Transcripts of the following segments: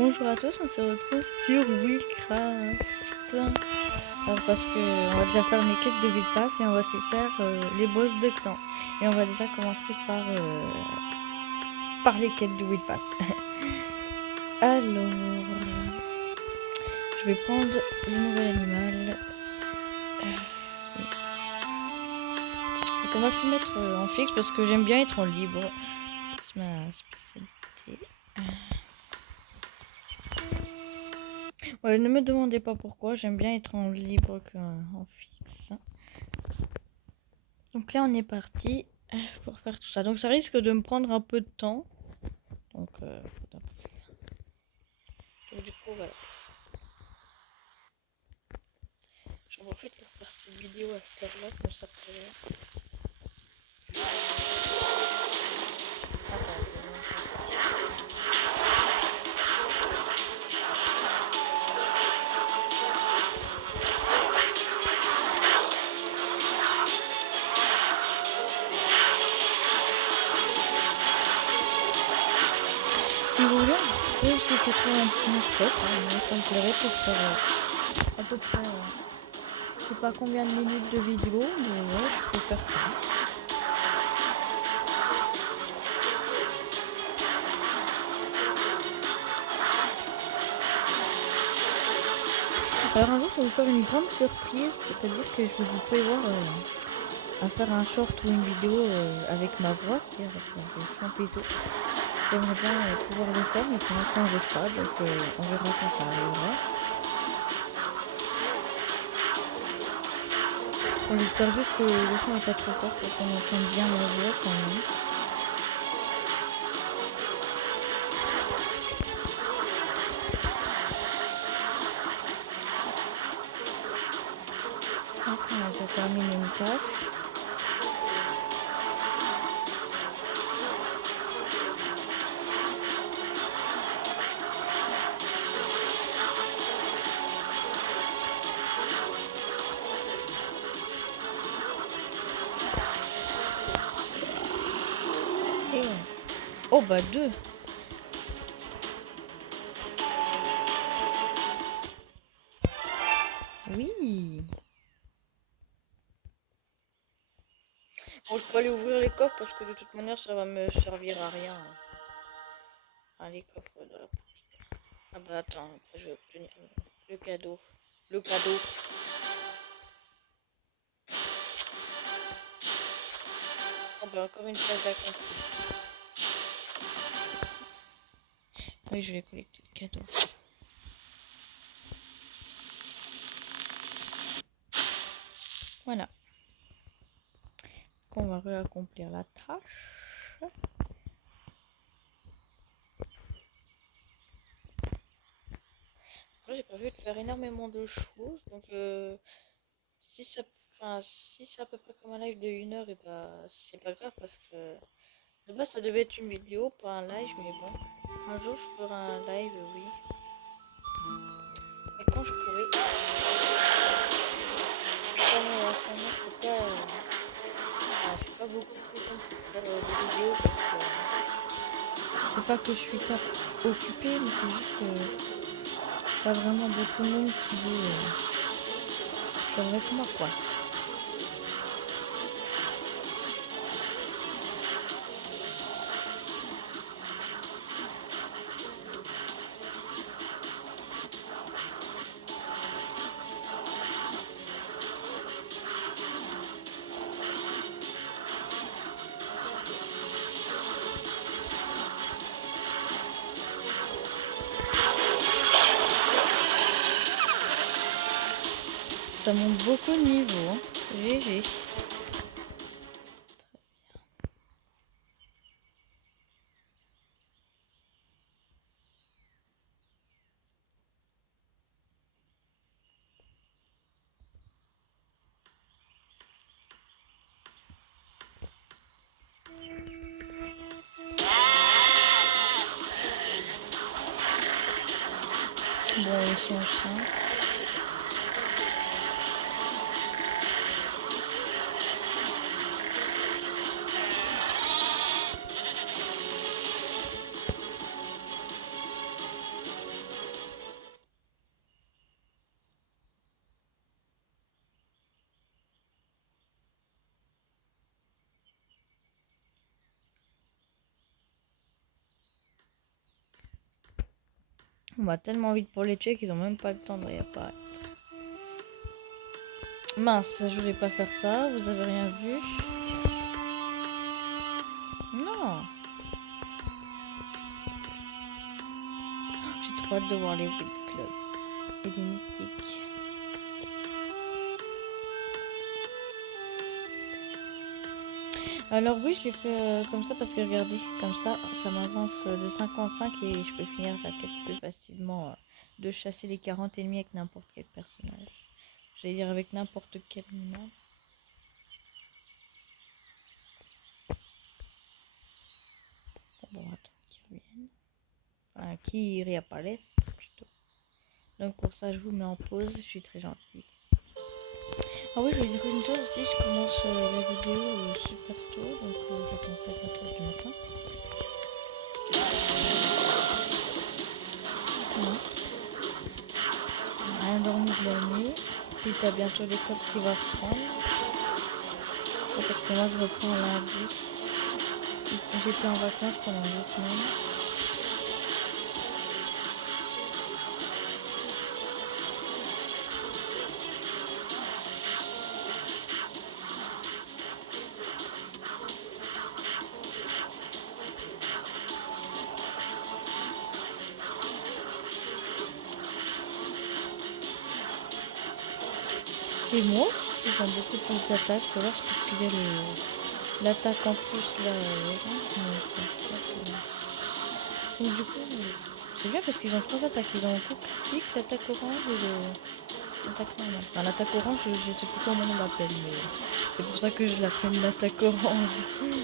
Bonjour à tous, on se retrouve sur Willcraft. Alors parce que on va déjà faire mes quêtes de Will Pass et on va se faire les boss de clan. Et on va déjà commencer par les quêtes de Will Pass. Alors, je vais prendre le nouvel animal. Donc on va se mettre en fixe parce que j'aime bien être en libre. C'est ma spécialité. Ouais, ne me demandez pas pourquoi, j'aime bien être en libre qu'en fixe. Donc là on est parti pour faire tout ça. Donc ça risque de me prendre un peu de temps. Donc, du coup voilà. J'en profite pour faire cette vidéo à cette heure-là, comme ça peut... Si vous voulez, on fait aussi 99 pop, hein, ça me plairait pour faire à peu près, je sais pas combien de minutes de vidéo, mais ouais, je peux faire ça. Alors un jour, je vais vous faire une grande surprise, c'est-à-dire que je vais vous prévoir à faire un short ou une vidéo avec ma voix, c'est-à-dire avec le chant et tout. J'aimerais bien pouvoir le faire, mais pour l'instant, j'ose pas, donc on verra quand ça arrivera. Bon, j'espère juste que le son est pas trop fort pour qu'on entende bien ma voix quand même. Donc on a déjà terminé une tâche. Et oh bah 2. Oui. Bon, je peux aller ouvrir les coffres parce que de toute manière ça va me servir à rien. Ah, les coffres de la poubelle. Ah bah attends, après je vais obtenir le cadeau. Le cadeau. Oh bah encore une case accomplie. Oui, je vais collecter le cadeau. Voilà. Donc on va réaccomplir la tâche. J'ai prévu de faire énormément de choses, donc si ça, si c'est à peu près comme un live de 1 heure, et bah c'est pas grave parce que de base ça devait être une vidéo, pas un live, mais bon, un jour je ferai un live, oui. Et quand je pourrai, en ce moment je peux pas, je suis pas beaucoup présente pour faire des vidéos parce que c'est pas que je suis pas occupée, mais c'est juste que pas vraiment beaucoup de monde qui veut faire avec moi quoi. Ça monte beaucoup de niveau, hein. GG. Bon, ils sont 5. On m'a tellement envie pour les tuer qu'ils ont même pas le temps de réapparaître. Mince, je voulais pas faire ça, vous avez rien vu? Non. J'ai trop hâte de voir les Wild Club et les mystiques. Alors oui, je l'ai fait comme ça parce que regardez, comme ça m'avance de 55 et je peux finir la quête plus facilement de chasser les 40 ennemis avec n'importe quel personnage. J'allais dire avec n'importe quel animal. Bon, attends, qu'ils reviennent. Enfin, qu'ils réapparaissent plutôt. Donc pour ça, je vous mets en pause, je suis très gentille. Ah oui, je vais dire une chose aussi, je commence la vidéo super tôt, donc je vais commencer à 4h du matin. Ouais. Rien dormi de la nuit, puis t'as bientôt l'école qui va reprendre. Ouais, parce que moi je reprends lundi. J'étais en vacances pendant 2 semaines. Ces monstres, ils ont beaucoup plus d'attaques, ou alors c'est parce qu'il y a l'attaque en plus là, donc du coup, c'est bien parce qu'ils ont 3 attaques. Ils ont coup critique, l'attaque orange et l'attaque normale. Enfin, l'attaque orange, je sais plus comment on l'appelle, mais c'est pour ça que je l'appelle l'attaque orange. Voilà.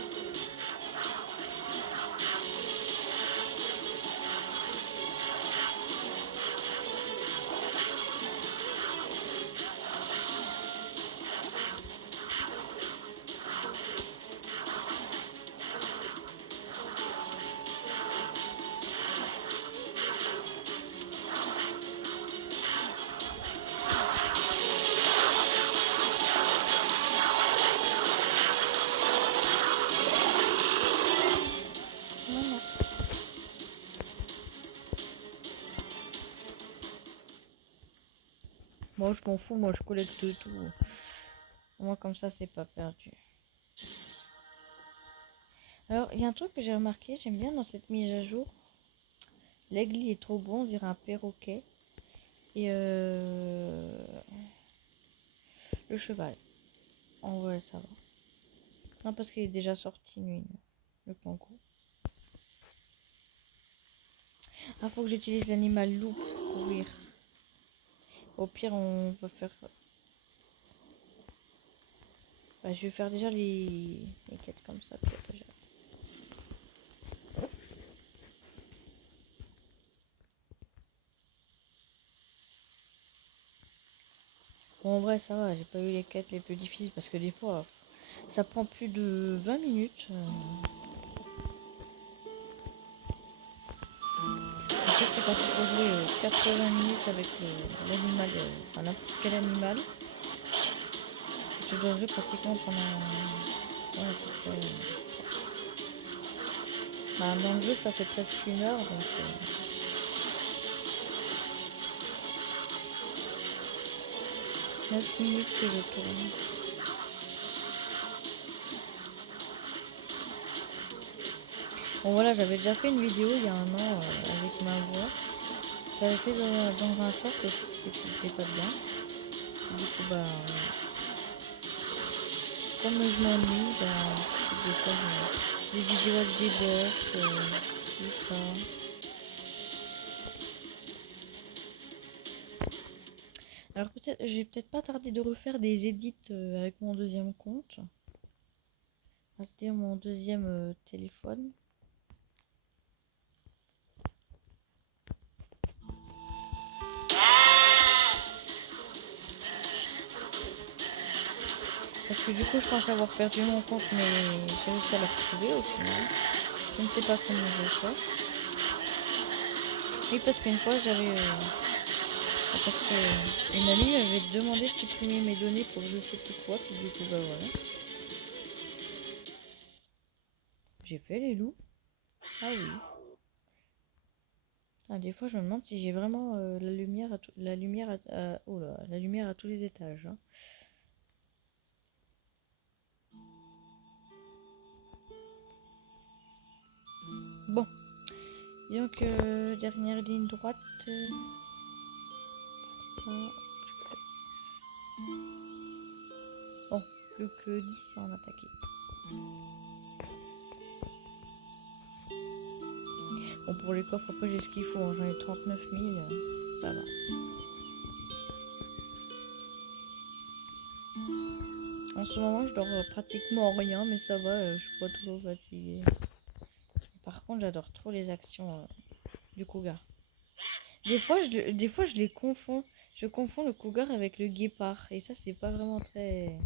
Moi, je m'en fous, moi je collecte tout. Moi, comme ça, c'est pas perdu. Alors, il y a un truc que j'ai remarqué, j'aime bien dans cette mise à jour. L'aigle est trop bon, on dirait un perroquet. Et le cheval. En vrai, ça va. Non, parce qu'il est déjà sorti, lui, le kangourou. Ah, faut que j'utilise l'animal loup pour courir. Au pire, on peut faire... Bah, je vais faire déjà les quêtes comme ça, peut-être déjà. Bon, en vrai, ça va, j'ai pas eu les quêtes les plus difficiles parce que des fois, ça prend plus de 20 minutes. En plus, c'est quand il faut jouer 80 minutes avec l'animal, enfin n'importe quel animal. Tu dois jouer pratiquement pendant... Ouais, à peu près... Bah, dans le jeu, ça fait presque 1 heure, donc... 9 minutes que je tourne. Bon voilà, j'avais déjà fait une vidéo il y a 1 an avec ma voix. J'avais fait dans un short aussi, c'est que c'était pas bien. Du coup, bah... Comme je m'ennuie, bah... Des fois, des vidéos avec des boss, c'est ça. Alors peut-être, j'ai peut-être pas tardé de refaire des edits avec mon deuxième compte. C'est-à-dire mon deuxième téléphone. Parce que du coup, je pense avoir perdu mon compte, mais j'ai réussi à le retrouver au final. Je ne sais pas comment je vais faire. Oui, parce qu'une fois, j'avais... parce que une amie m'avait demandé de supprimer mes données pour je sais plus quoi, puis du coup, bah voilà. J'ai fait les loups. Ah oui. Ah, des fois, je me demande si j'ai vraiment la lumière la lumière oh là, la lumière à tous les étages, hein. Bon, donc dernière ligne droite. Ça. Bon, plus que 10 à en attaquer. Bon, pour les coffres, après j'ai ce qu'il faut, hein. J'en ai 39 000, ça va. En ce moment, je dors pratiquement rien, mais ça va, je suis pas trop fatiguée. Par contre, j'adore trop les actions du cougar. Des fois, je les confonds. Je confonds le cougar avec le guépard, et ça, c'est pas vraiment très...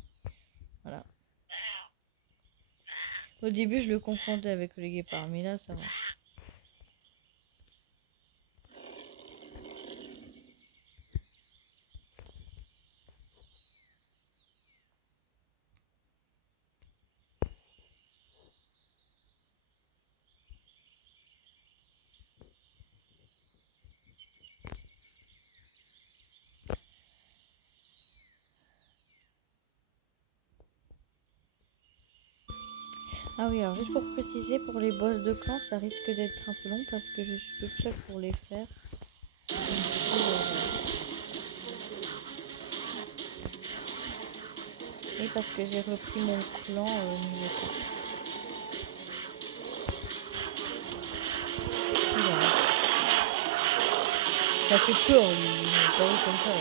Voilà. Au début, je le confondais avec le guépard, mais là, ça va. Ah oui, alors juste pour préciser, pour les boss de clan, ça risque d'être un peu long parce que je suis toute seule pour les faire. Donc, du coup, et parce que j'ai repris mon clan niveau 4. Oula. Ça fait peur, lui. Il m'a pas vu comme ça.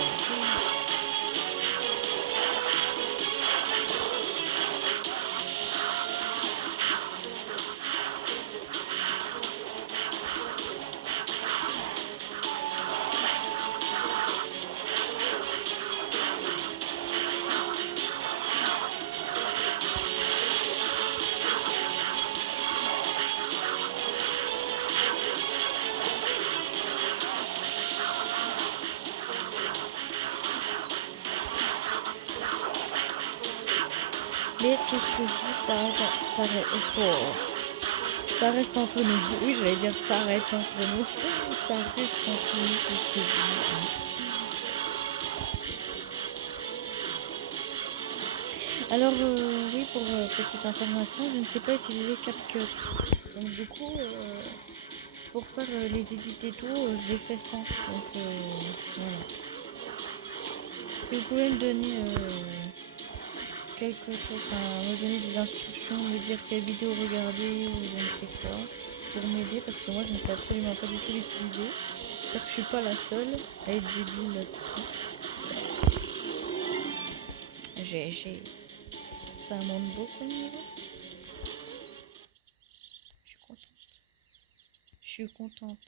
Mais tout ce que je dis, ça reste entre nous. Oui, j'allais dire ça reste entre nous. Ça reste entre nous tout ce que je dis. Alors, oui, pour petite information, je ne sais pas utiliser CapCut. Donc, du coup, pour faire les édits et tout, je les fais sans. Donc, voilà. Si vous pouvez me donner quelque chose, enfin, me donner des instructions, me dire quelle vidéo regarder ou je ne sais quoi, pour m'aider, parce que moi, je ne sais absolument pas du tout l'utiliser. J'espère que je suis pas la seule à être débile là-dessus. Ça monte beaucoup le niveau. Je suis contente. Je suis contente.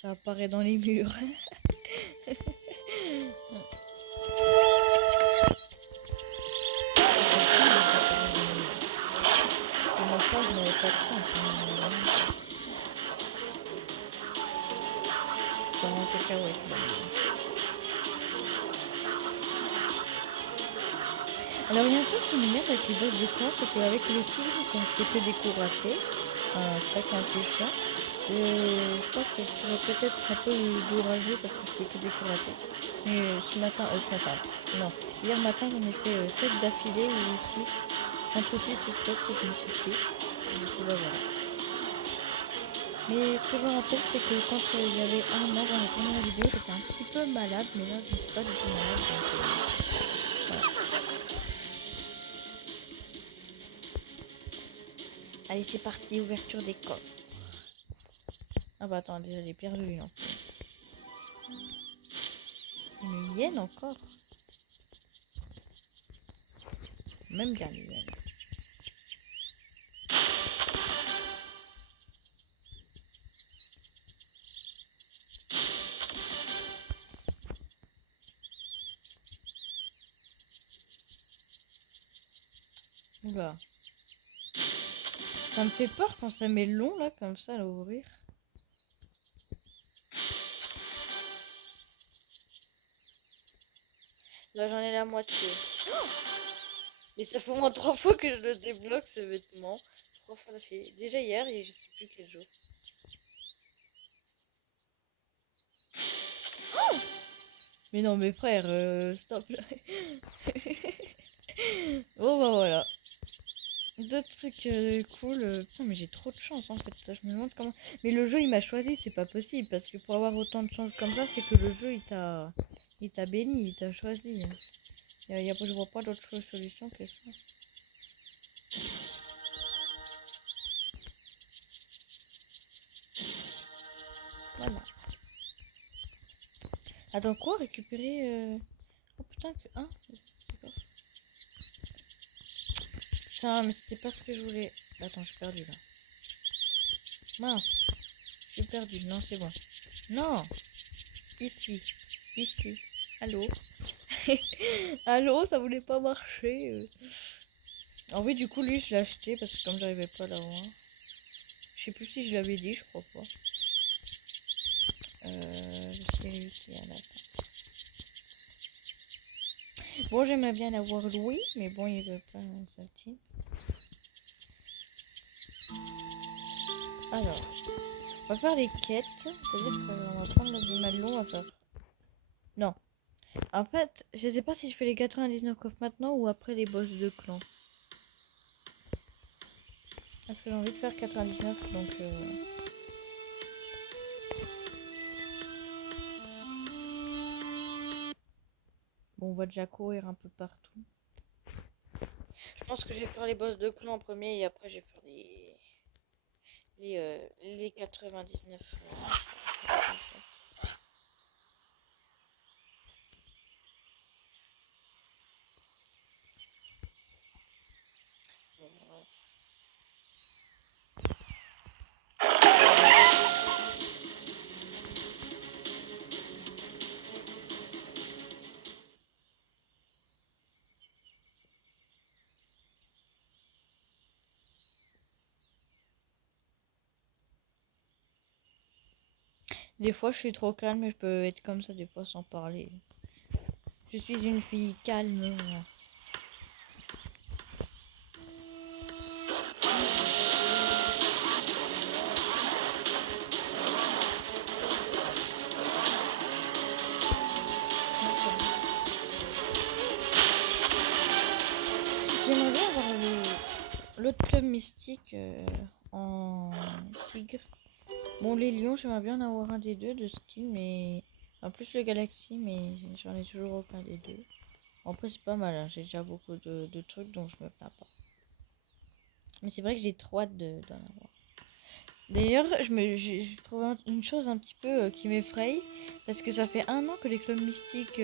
Ça apparaît dans les murs. Moi, je n'avais pas de chance. Dans mon cacahuète. Alors, il y a un truc qui m'énerve avec les boss de clan, c'est qu'avec le tigre, qu'on fait que décourater, ça qui est un peu chiant. Je pense que je pourrais peut-être un peu déranger parce que je fais que décourater. Mais ce matin, non. Hier matin, j'en ai fait 7 d'affilée ou 6. Entre 6 et 7, je ne sais plus. Du coup, bah, voilà. Mais ce que je me rappelle, c'est que quand il y avait un an, quand j'ai tourné la vidéo, j'étais un petit peu malade, mais là, je ne suis pas du tout malade. Donc, voilà. Allez, c'est parti, ouverture des coffres. Ah bah attends, déjà j'ai perdu non. Une hyène encore. Même bien les hyènes. Oula. Ça me fait peur quand ça met long là, comme ça, à l'ouvrir. Là j'en ai la moitié. Mais ça fait au moins 3 fois que je le débloque ce vêtement. 3 fois la fille. Déjà hier et je sais plus quel jour. Mais non, mes frères, stop. Bon bah voilà. D'autres trucs cool. Putain, mais j'ai trop de chance en fait. Ça, je me demande comment. Mais le jeu il m'a choisi, c'est pas possible. Parce que pour avoir autant de chance comme ça, c'est que le jeu il t'a béni, il t'a choisi. Je vois pas d'autre solution que ça. Voilà. Attends, quoi? Récupérer. Oh putain, que. Hein? D'accord. Putain, mais c'était pas ce que je voulais. Attends, je suis perdue là. Mince. Je suis perdue. Non, c'est bon. Non! Ici. Ici. Allô? Allô, ça voulait pas marcher. En vrai, du coup, lui, je l'ai acheté parce que comme j'arrivais pas à l'avoir. Je sais plus si je l'avais dit, je crois pas. C'est lui qui a la. Bon, j'aimerais bien l'avoir loué, mais bon, il veut pas sortir. Alors, on va faire les quêtes. C'est-à-dire qu'on va prendre l'animal long, on va faire. Non. En fait, je sais pas si je fais les 99 coffres maintenant ou après les boss de clan. Parce que j'ai envie de faire 99, donc... Bon, on va déjà courir un peu partout. Je pense que je vais faire les boss de clan en premier et après je vais faire les 99. Des fois, je suis trop calme et je peux être comme ça des fois sans parler. Je suis une fille calme. J'aimerais bien avoir l'autre club mystique en tigre. Bon, les lions, j'aimerais bien en avoir un des deux de skin, mais... En plus, le galaxy, mais j'en ai toujours aucun des deux. Après, c'est pas mal, hein. J'ai déjà beaucoup de trucs, donc je me plains pas. Mais c'est vrai que j'ai trop hâte d'en avoir. D'ailleurs, je trouve une chose un petit peu qui m'effraie, parce que ça fait 1 an que les clubs mystiques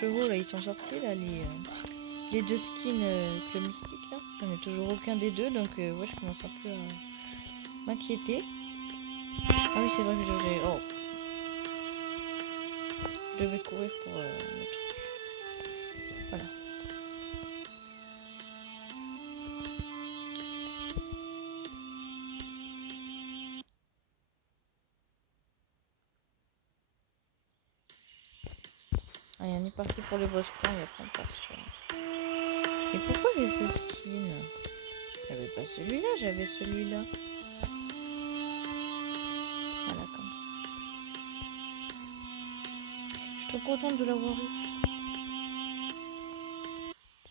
chevaux, là, ils sont sortis, là, les deux skins club mystiques, là. J'en ai toujours aucun des deux, donc ouais, je commence un peu à m'inquiéter. Ah oui, c'est vrai que je devais... Oh. Je devais courir pour le truc. Voilà. Allez, on est parti pour le boss clan et après on passe sur... Mais pourquoi j'ai ce skin? J'avais pas celui-là, j'avais celui-là. Voilà, comme ça. Je suis trop contente de l'avoir eu.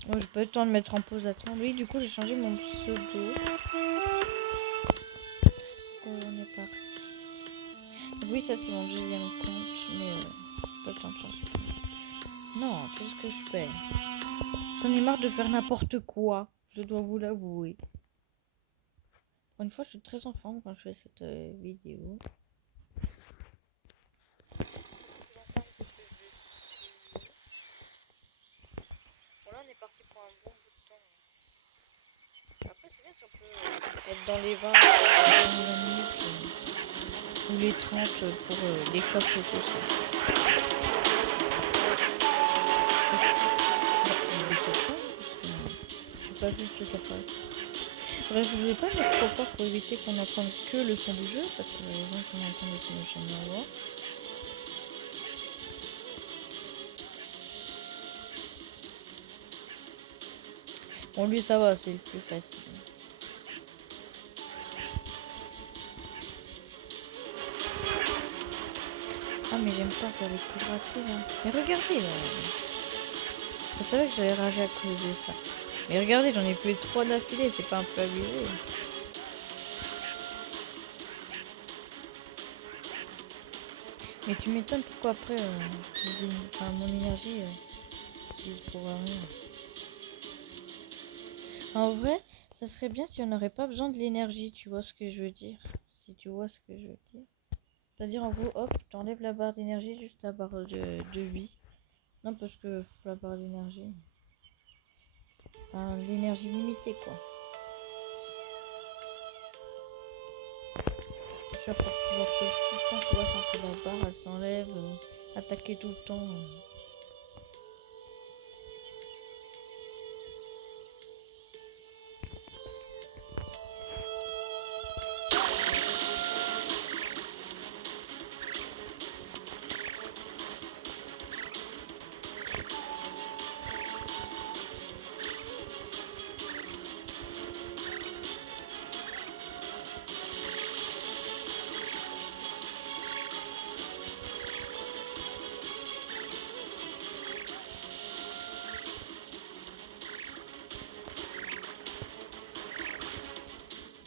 Moi, j'ai pas eu le temps de mettre en pause à temps. Oui, du coup, j'ai changé mon pseudo. On est parti. Donc, oui, ça, c'est mon deuxième compte, mais pas le temps de changer. Non, qu'est-ce que je fais? J'en ai marre de faire n'importe quoi. Je dois vous l'avouer. Pour une fois, je suis très en forme quand je fais cette vidéo. Bon, là, on est parti pour un bon bout de temps. Après, c'est bien si on peut être dans les 20 minutes ou les 30 pour les coffres et tout ça. J'ai pas vu le truc apparaître. Bref, je vais pas mettre trop fort pour éviter qu'on entende que le son du jeu, parce que les gens qui entendent le son du jeu de la voix. Bon, lui, ça va, c'est le plus facile. Ah, mais j'aime pas faire les coups ratés, là. Mais regardez, là. Je savais que j'allais rager à cause de ça. Mais regardez, j'en ai plus 3 d'affilée, c'est pas un peu abusé. Mais tu m'étonnes pourquoi après, enfin, mon énergie, j'utilise pour rien. En vrai, ça serait bien si on n'aurait pas besoin de l'énergie, tu vois ce que je veux dire? Si tu vois ce que je veux dire. C'est-à-dire, en gros, hop, t'enlèves la barre d'énergie, juste la barre de vie. Non, parce que la barre d'énergie. Enfin, l'énergie limitée, quoi. Tu vois, pour pouvoir faire tout le temps, tu vois, sans que la barre, elle s'enlève, attaquer tout le temps.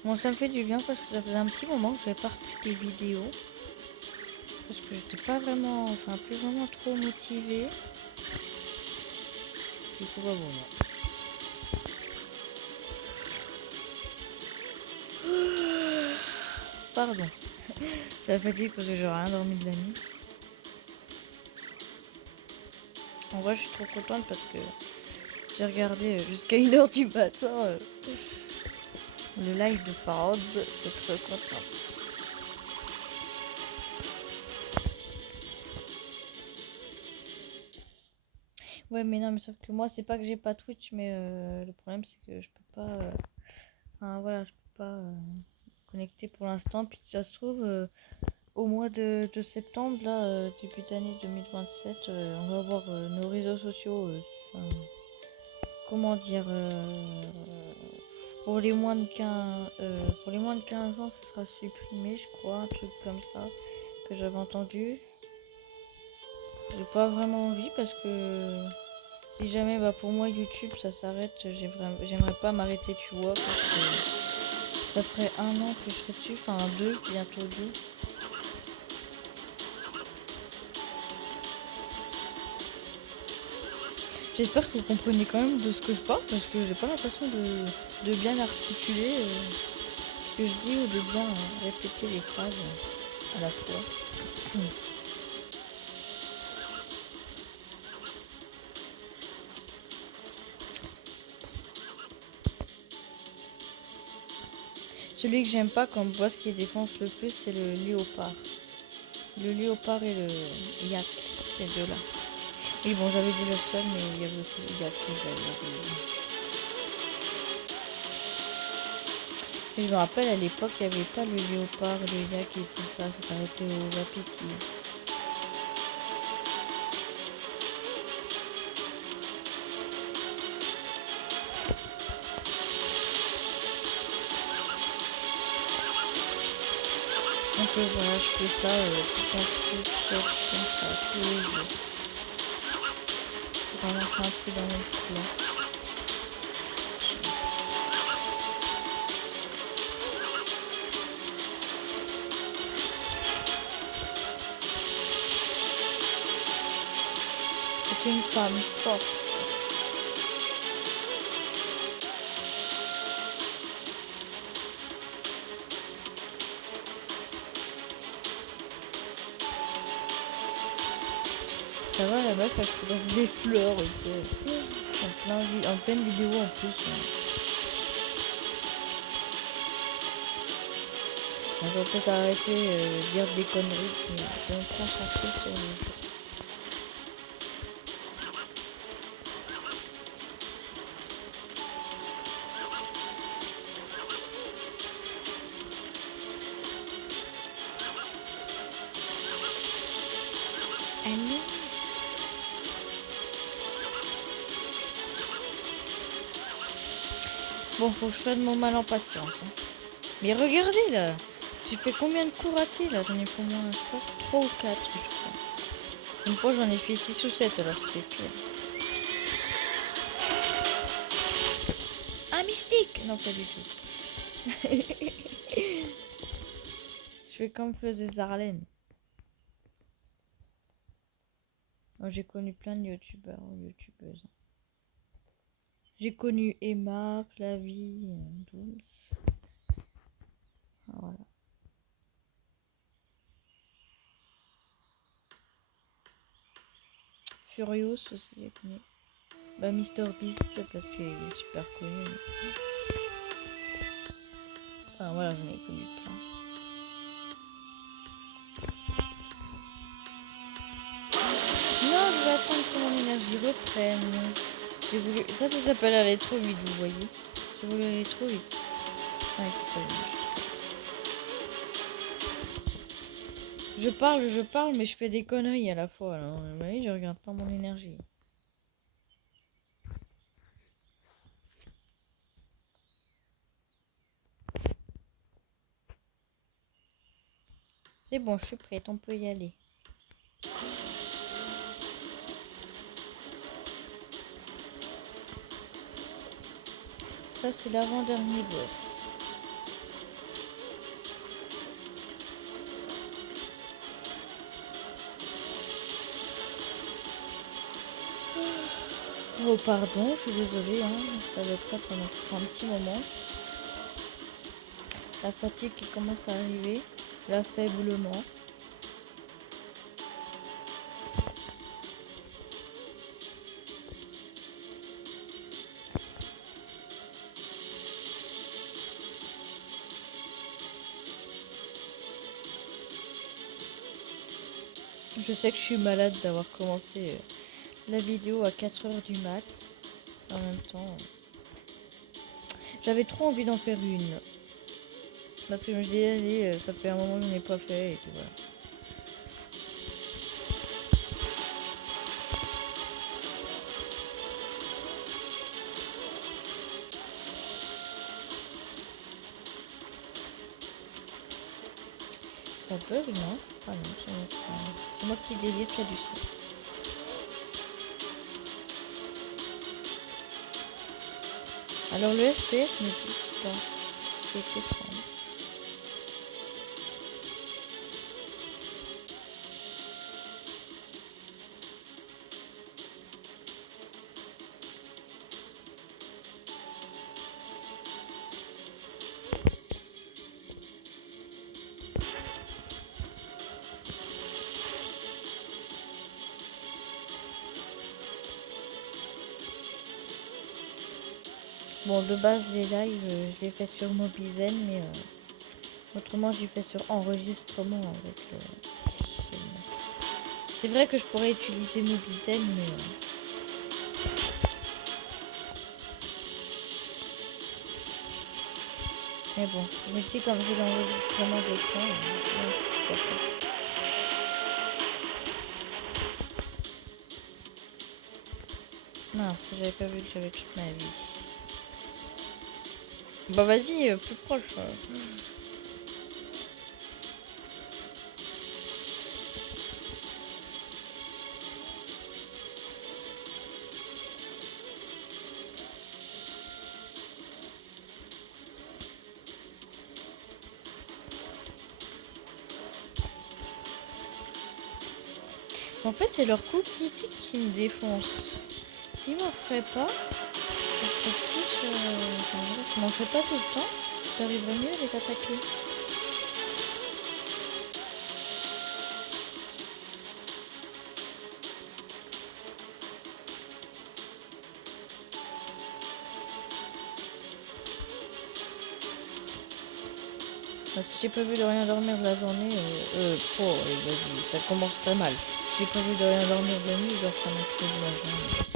Bon, ça me fait du bien parce que ça faisait un petit moment que j'avais pas repris des vidéos. Parce que j'étais pas vraiment, enfin, plus vraiment trop motivée. Du coup, bah bon, non. Pardon. Ça fatigue parce que j'ai rien dormi de la nuit. En vrai, je suis trop contente parce que j'ai regardé jusqu'à 1h du matin le live de Farod. J'étais trop contente. Ouais, mais non, mais sauf que moi, c'est pas que j'ai pas Twitch, mais le problème, c'est que je peux pas. Enfin, voilà, je peux pas connecter pour l'instant. Puis, ça se trouve, au mois de septembre, là, début d'année 2027, on va avoir nos réseaux sociaux. Comment dire, pour les moins de 15 pour les moins de 15 ans, ça sera supprimé, je crois, un truc comme ça que j'avais entendu. J'ai pas vraiment envie parce que si jamais, bah, pour moi YouTube ça s'arrête, j'aimerais pas m'arrêter, tu vois, parce que ça ferait 1 an que je serais dessus, enfin 2, bientôt 2. J'espère que vous comprenez quand même de ce que je parle parce que j'ai pas l'impression de bien articuler ce que je dis ou de bien répéter les phrases à la fois. Celui que j'aime pas comme boss qui défonce le plus, c'est le léopard. Le léopard et le yak, ces deux-là. Oui, bon, j'avais dit le seul, mais il y avait aussi le yak que j'avais dit. Et je me rappelle, à l'époque, il n'y avait pas le léopard, le yak et tout ça, ça s'arrêtait aux wapitis. Donc voilà, je fais ça tout en toute seule, comme ça, tous les jours. Pour avancer un peu dans mon plan. C'est une femme forte. Ça va, la meuf, elle se lance des fleurs, tu sais. En pleine vidéo en plus. On va peut-être arrêter de dire des conneries et me concentrer sur le jeu. Allô? Bon, faut que je prenne mon mal en patience. Hein. Mais regardez là. J'ai fait combien de coups ratés là? J'en ai fait au moins, je crois, 3 ou 4, je crois. Une fois j'en ai fait 6 ou 7, alors c'était pire. Un mystique! Non, pas du tout. Je fais comme faisait Zarlène. J'ai connu plein de youtubeurs ou youtubeuses. J'ai connu Emma, Flavie, Dooms. Voilà. Furious aussi, j'ai connu. Bah, Mister Beast parce qu'il est super connu. Enfin voilà, j'en ai connu plein. Non, je vais attendre que mon énergie reprenne. J'ai voulu. Ça s'appelle aller trop vite, vous voyez. J'ai voulu aller trop vite. Ah, je parle, mais je fais des conneries à la fois. Alors, vous voyez, je regarde pas mon énergie. C'est bon, je suis prête, on peut y aller. Ça, c'est l'avant-dernier boss. Oh, pardon, je suis désolée, hein. Ça va être ça pendant un petit moment. La fatigue qui commence à arriver, l'affaiblement. Je sais que je suis malade d'avoir commencé la vidéo à 4h du mat. En même temps, j'avais trop envie d'en faire une. Parce que je me disais, allez, ça fait un moment que je n'ai pas fait et puis voilà. Ça bug, non? Ah non, c'est moi qui délire qui a du ça. Alors le FPS ne bouge pas. C'est étrange. Bon, de base, les lives, je les fais sur Mobizen, mais autrement, j'y fais sur enregistrement avec le. C'est vrai que je pourrais utiliser Mobizen, mais bon, je me dis comme j'ai l'enregistrement d'écran, pourquoi pas. Mince, j'avais pas vu que j'avais toute ma vie. Bah vas-y, plus proche. En fait, c'est leur coup critique qui me défonce. S'ils m'en feraient pas, ça serait plus. Enfin, voilà, s'ils m'en feraient pas tout le temps, j'arriverais mieux à les attaquer. Bah, si j'ai pas vu de rien dormir de la journée, vas-y, ça commence très mal. Si j'ai pas vu de rien dormir de la nuit, je dois pas non plus de la journée.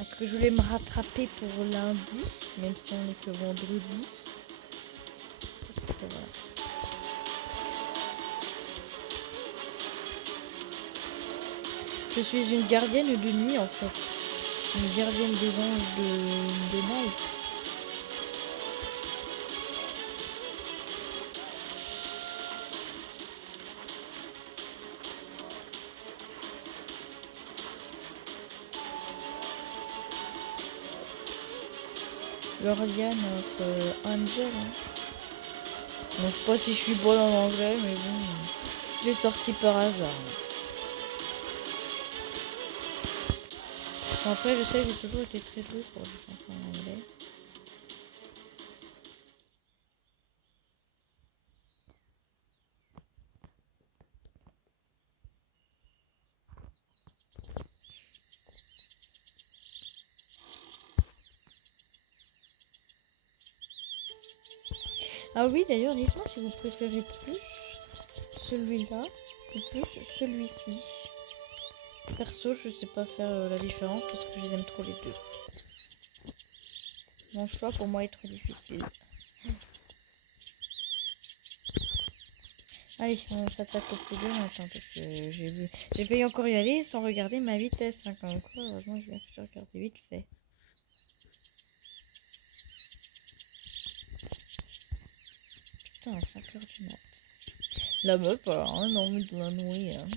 Est-ce que je voulais me rattraper pour lundi, même si on est que vendredi? Parce que voilà. Je suis une gardienne de nuit en fait. Une gardienne des anges de Guardian of Angel. Hein. Bon, je sais pas si je suis bonne en anglais, mais bon, je l'ai sorti par hasard. Bon, après, je sais que j'ai toujours été très douée pour les chansons en anglais. Ah oui, d'ailleurs, dites-moi si vous préférez plus celui-là ou plus celui-ci. Perso, je sais pas faire la différence parce que je les aime trop les deux. Mon choix pour moi est trop difficile. Allez, on s'attaque au poulet maintenant parce que j'ai failli encore y aller sans regarder ma vitesse. Hein, comme quoi, heureusement, je vais regarder vite fait. Putain, 5h du mat. La meuf, alors, hein, non, mais de la nuit. Hein.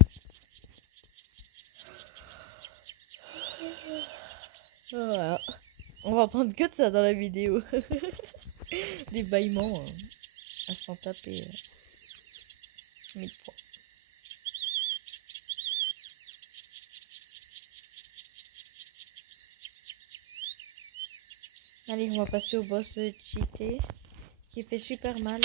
Voilà. On va entendre que de ça dans la vidéo. Des bâillements à s'en taper. 1000 fois. Allez, on va passer au boss cheaté qui fait super mal.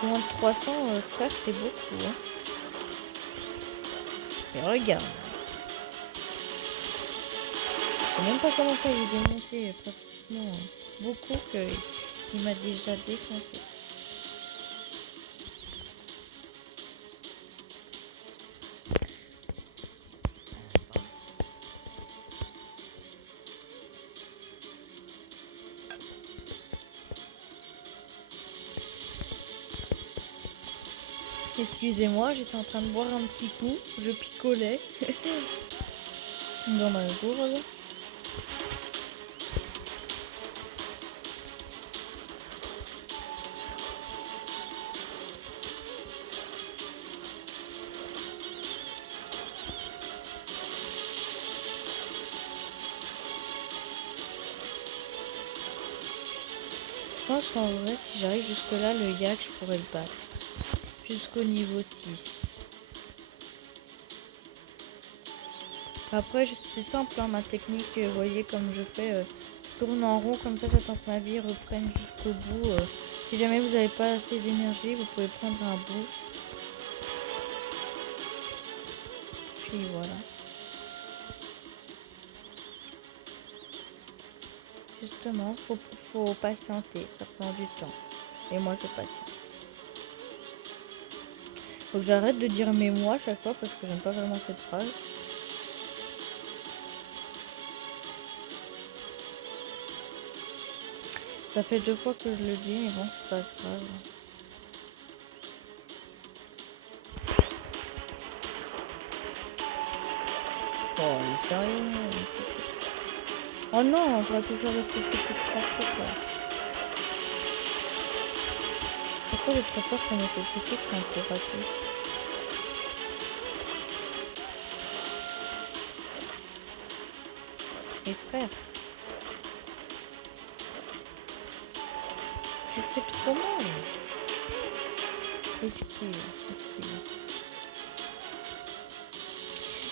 Moins de 300 frère, c'est beaucoup. Hein. Et regarde. Je sais même pas comment ça lui démonter pratiquement beaucoup qu'il m'a déjà défoncé. Excusez-moi, j'étais en train de boire un petit coup, je picolais dans ma gourde. Je pense qu'en vrai, si j'arrive jusque là, le yak, je pourrais le battre. Jusqu'au niveau 6. Après, c'est simple, hein, ma technique, vous voyez comme je fais, je tourne en rond, comme ça j'attends que ma vie reprenne jusqu'au bout. Si jamais vous n'avez pas assez d'énergie, vous pouvez prendre un boost. Puis voilà. Justement, faut patienter, ça prend du temps. Et moi, je patiente. Faut que j'arrête de dire mais moi à chaque fois parce que j'aime pas vraiment cette phrase. Ça fait 2 fois que je le dis, mais bon, c'est pas grave. Oh, il est sérieux. Oh non, j'aurais pu faire le truc plus quoi. Pourquoi j'ai trop peur qu'on me fait critique, c'est un peu raté. Et frère, tu fais trop mal. Esquive.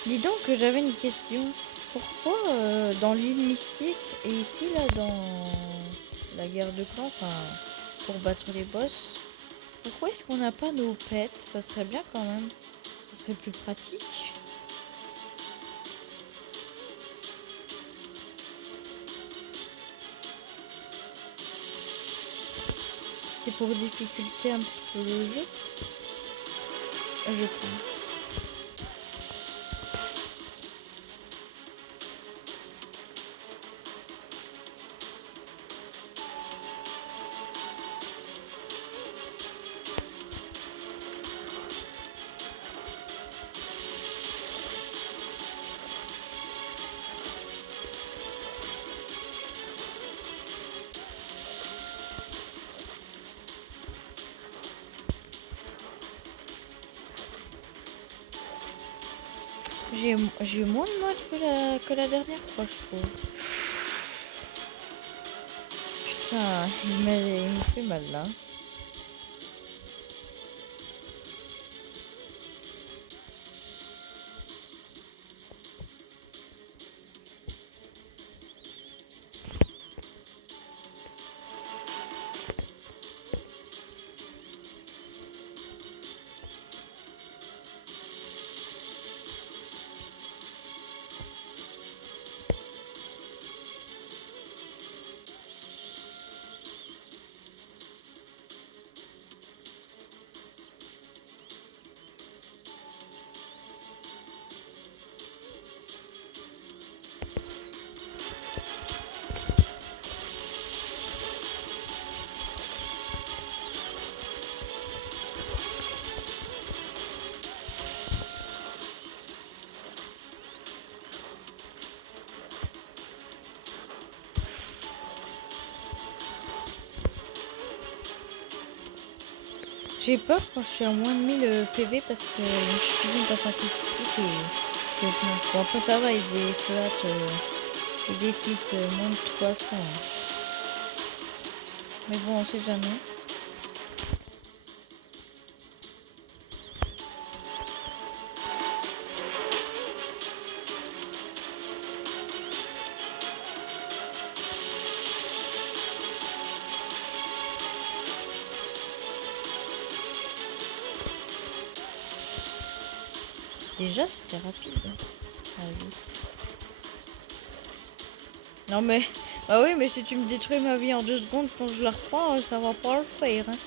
Dis donc que j'avais une question. Pourquoi dans l'île mystique et ici là dans la guerre de clan, enfin pour battre les boss, pourquoi est-ce qu'on n'a pas nos pets? Ça serait bien quand même. Ça serait plus pratique. C'est pour difficulter un petit peu le jeu, je pense. J'ai eu moins de modes que la dernière fois, je trouve. Putain, il me fait mal là. J'ai peur quand je suis à moins de 1000 PV parce que il suffit de passer un coup et que je meurs. Bon, après ça va, il des flat, il défite moins de 300. Mais bon, on sait jamais. Déjà, c'était rapide. Ah oui. Non mais, bah oui, mais si tu me détruis ma vie en 2 secondes quand je la reprends, ça va pas le faire. Hein.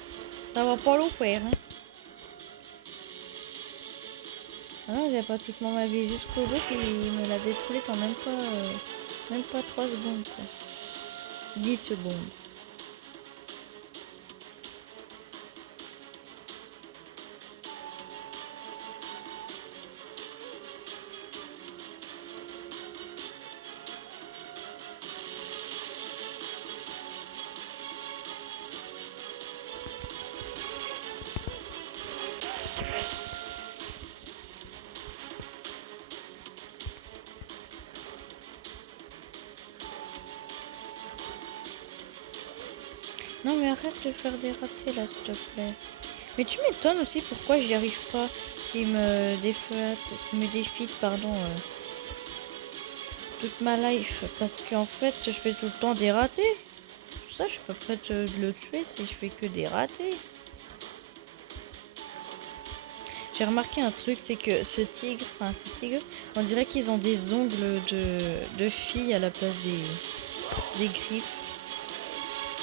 Ça va pas le faire. Hein. Ah, j'ai pratiquement ma vie jusqu'au bout et il me l'a détruite en même pas 3 secondes quoi. 10 secondes. Non mais arrête de faire des ratés là s'il te plaît. Mais tu m'étonnes aussi pourquoi j'y arrive pas, qui me défite pardon, toute ma life. Parce qu'en fait je fais tout le temps des ratés. Pour ça je peux pas le tuer si je fais que des ratés. J'ai remarqué un truc, c'est que ces tigres, on dirait qu'ils ont des ongles de filles à la place des griffes.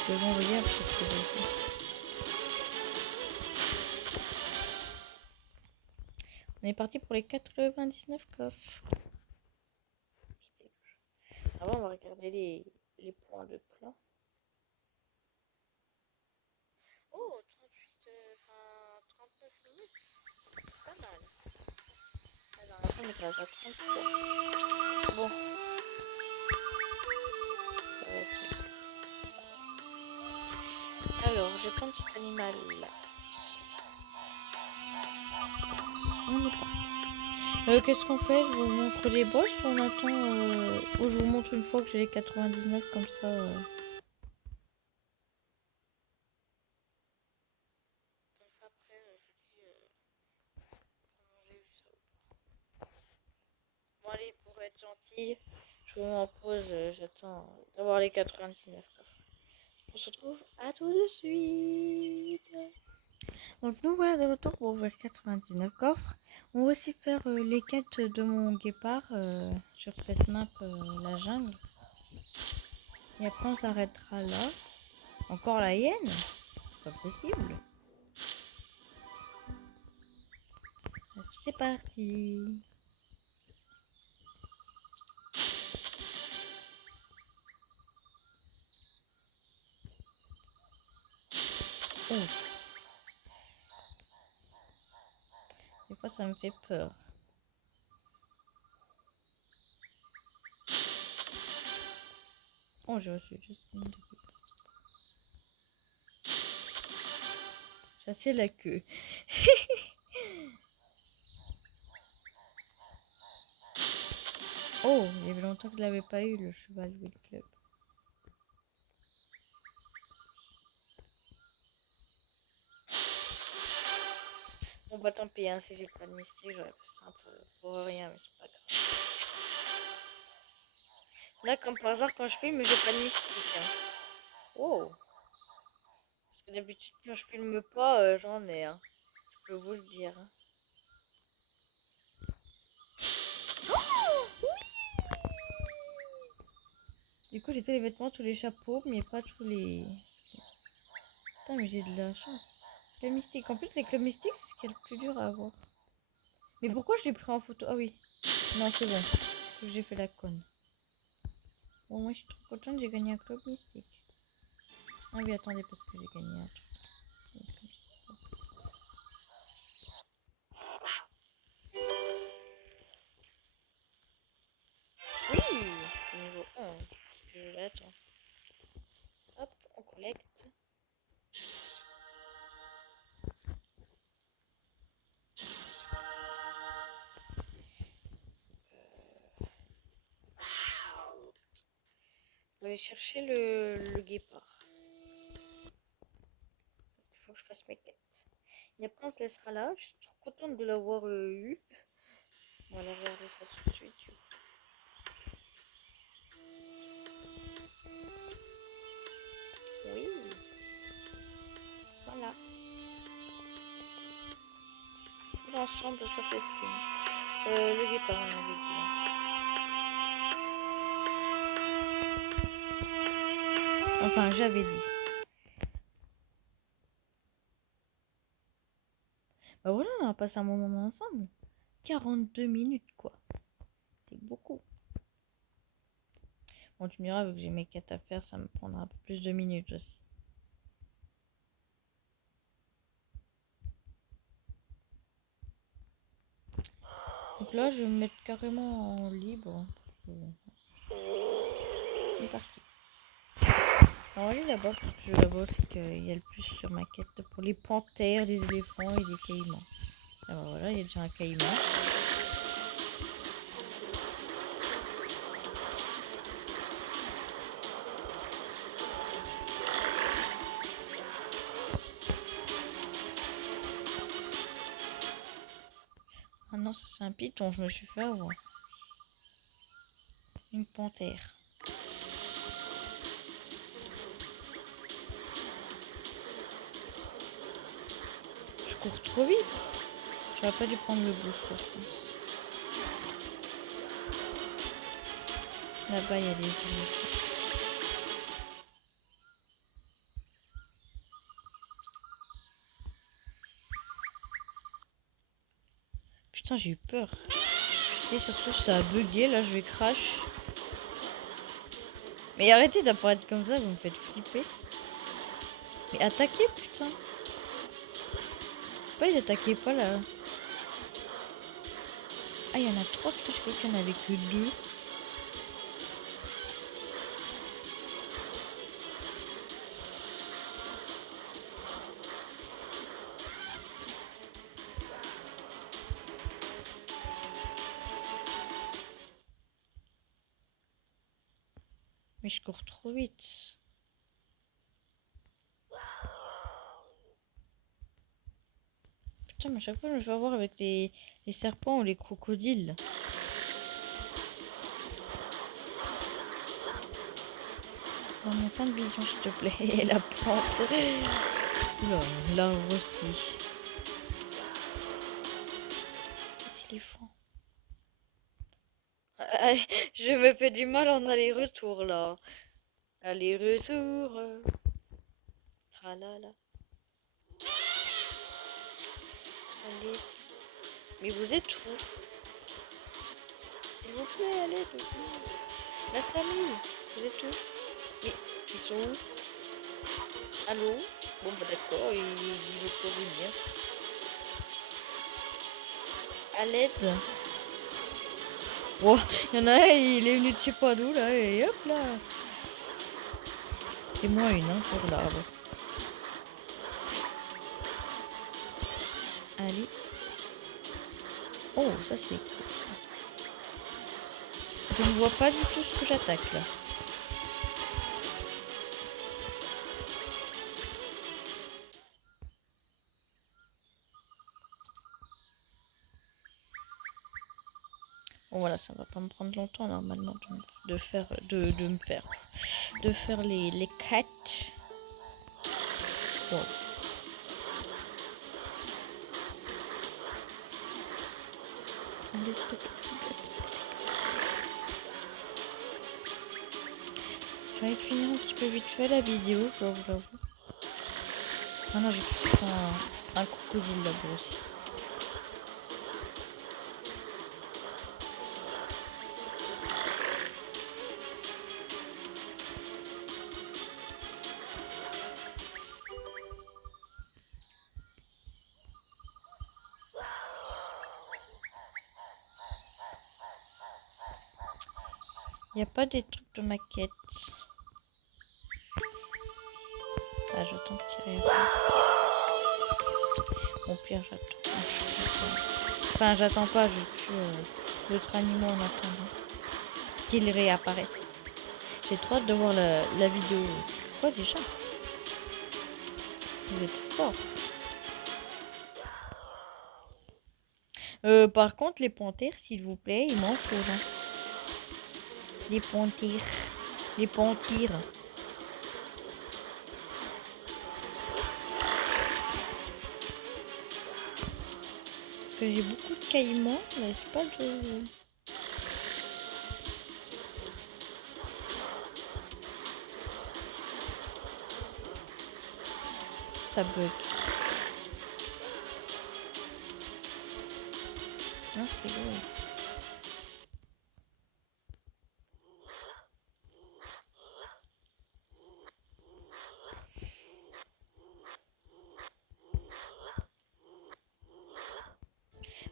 Je vais vous envoyer un peu. On est parti pour les 99 coffres. Avant, on va regarder les points de clan. Oh, 38, 39 minutes. C'est pas mal. Alors, après, on est à 33. Bon, ça va être... Alors, j'ai plein de petits animaux là. On est parti. Qu'est-ce qu'on fait? Je vous montre les boss ou on attend ou je vous montre une fois que j'ai les 99 comme ça. Comme ça après, je vous dis comment j'ai eu ça. Bon allez, pour être gentil, je vous mets en pause, j'attends d'avoir les 99. On se retrouve à tout de suite. Donc nous voilà de retour pour ouvrir 99 coffres. On va aussi faire les quêtes de mon guépard sur cette map, la jungle. Et après on s'arrêtera là. Encore la hyène? Pas possible. C'est parti. Oh. Des fois ça me fait peur. Oh j'ai reçu juste une de chasser la queue. Oh, il y avait longtemps que je l'avais pas eu, le cheval Will Club. Bon bah tant pis, hein, si j'ai pas de mystique, j'aurais fait ça un peu pour rien, mais c'est pas grave. Là, comme par hasard, quand je filme, j'ai pas de mystique. Hein. Oh, parce que d'habitude, quand je filme pas, j'en ai. Hein. Je peux vous le dire. Hein. Du coup, j'ai tous les vêtements, tous les chapeaux, mais pas tous les... Putain, mais j'ai de la chance. Le mystique. En plus, les clubs mystiques, c'est ce qui est le plus dur à avoir. Mais pourquoi je l'ai pris en photo? Ah oui. Non, c'est bon. J'ai fait la conne. Bon, moi, je suis trop contente, j'ai gagné un club mystique. Ah oui, attendez, parce que j'ai gagné un truc. Oui, niveau 1. Parce que je vais attendre. Hop, on collecte. On va aller chercher le guépard. Parce qu'il faut que je fasse mes quêtes. Yapa, on se laissera là. Je suis trop contente de l'avoir eu. On va aller regarder ça tout de suite. Oui. Voilà. L'ensemble, ça festine. Le guépard, on avait dit. Enfin, j'avais dit. Bah voilà, on a passé un moment ensemble. 42 minutes, quoi. C'est beaucoup. Bon, tu me diras, vu que j'ai mes quêtes à faire, ça me prendra un peu plus de minutes aussi. Donc là, je vais me mettre carrément en libre. C'est parti. On va aller là-bas, parce que là-bas, c'est qu'il y a le plus sur ma quête pour les panthères, les éléphants et les caïmans. Alors voilà, il y a déjà un caïman. Ah non, ça c'est un python, je me suis fait avoir. Une panthère. Je cours trop vite. J'aurais pas dû prendre le boost, je pense. Là-bas, il y a des éléphants. Putain, j'ai eu peur. Tu sais, ça se trouve, ça a bugué. Là, je vais crash. Mais arrêtez d'apparaître comme ça, vous me faites flipper. Mais attaquez, putain. Pourquoi ils attaquaient pas là? Ah, il y en a 3, putain, je crois qu'il y en avait que 2. Mais je cours trop vite. Putain, mais à chaque fois, je me fais avoir avec les serpents ou les crocodiles. Dans mon champ de vision, s'il te plaît. Et la plante. Oula, l'arbre aussi. Les éléphants. Ah, je me fais du mal en aller-retour là. Aller-retour. Tralala. Allez. Mais vous êtes où? S'il vous plaît, allez. La famille. Vous êtes où? Mais ils sont où? Allô? Bon bah d'accord, il veut pas venir. À l'aide. Wow, il y en a un, il est venu de je sais pas d'où là, et hop là. C'était moins une hein, pour l'arbre. Allez. Oh, ça c'est cool ça. Je ne vois pas du tout ce que j'attaque là. Bon voilà, ça va pas me prendre longtemps normalement de faire les quêtes. Bon. Allez, s'il te plaît, s'il te plaît, s'il te plaît. J'ai envie de finir un petit peu vite fait la vidéo, je dois vous l'avouer. Ah non, j'ai cru que c'était un crocodile là-bas aussi. Y a pas des trucs de maquette. Ah, j'attends qu'il réponde. Au pire, j'attends. Enfin, j'attends pas, je tue l'autre animal en attendant qu'il réapparaisse. J'ai trop hâte de voir la vidéo. Quoi déjà? Vous êtes fort. Par contre, les panthères, s'il vous plaît, il m'en faut là. Les panthères. Les panthères. Parce que j'ai beaucoup de caïmans, mais j'ai pas de... Ça bug. Non, c'est rigolo.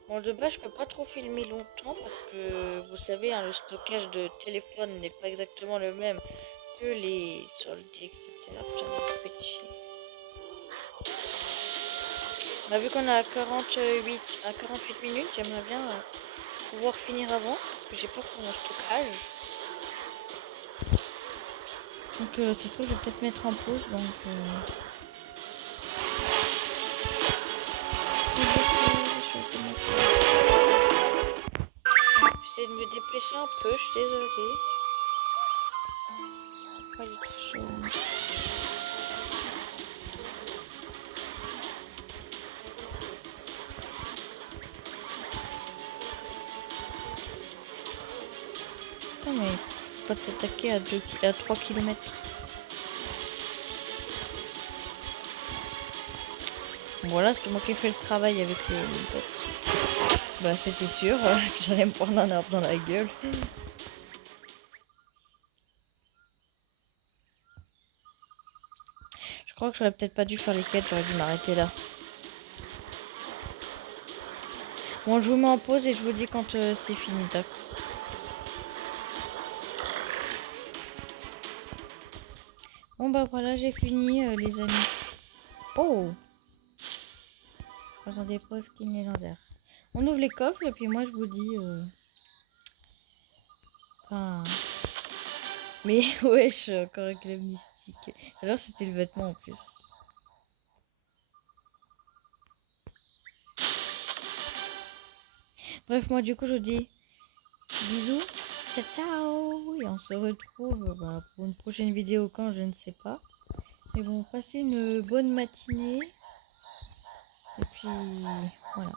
Bon, de base, je peux pas trop filmer longtemps parce que vous savez, hein, le stockage de téléphone n'est pas exactement le même que les soldes, etc. Putain, vous faites chier. Bah, vu qu'on a à 48 minutes, j'aimerais bien pouvoir finir avant parce que j'ai peur pour mon stockage. Donc, c'est tout, je vais peut-être mettre en pause. Donc, s'il vous plaît, j'essaie de me dépêcher un peu, je suis désolée. Pas du tout chaud. Putain, mais pas t'attaquer à 3 km. Voilà, c'est moi qui ai fait le travail avec le bot. Bah, c'était sûr que j'allais me prendre un arbre dans la gueule. Je crois que j'aurais peut-être pas dû faire les quêtes, j'aurais dû m'arrêter là. Bon, je vous mets en pause et je vous dis quand c'est fini, d'accord. Bon, bah voilà, j'ai fini, les amis. Oh! Attendez, pause skin légendaire. On ouvre les coffres et puis moi je vous dis... Enfin... Mais wesh, encore avec le mystique. Alors c'était le vêtement en plus. Bref, moi du coup je vous dis bisous, ciao ciao. Et on se retrouve pour une prochaine vidéo quand je ne sais pas. Mais bon, passez une bonne matinée. Et puis voilà.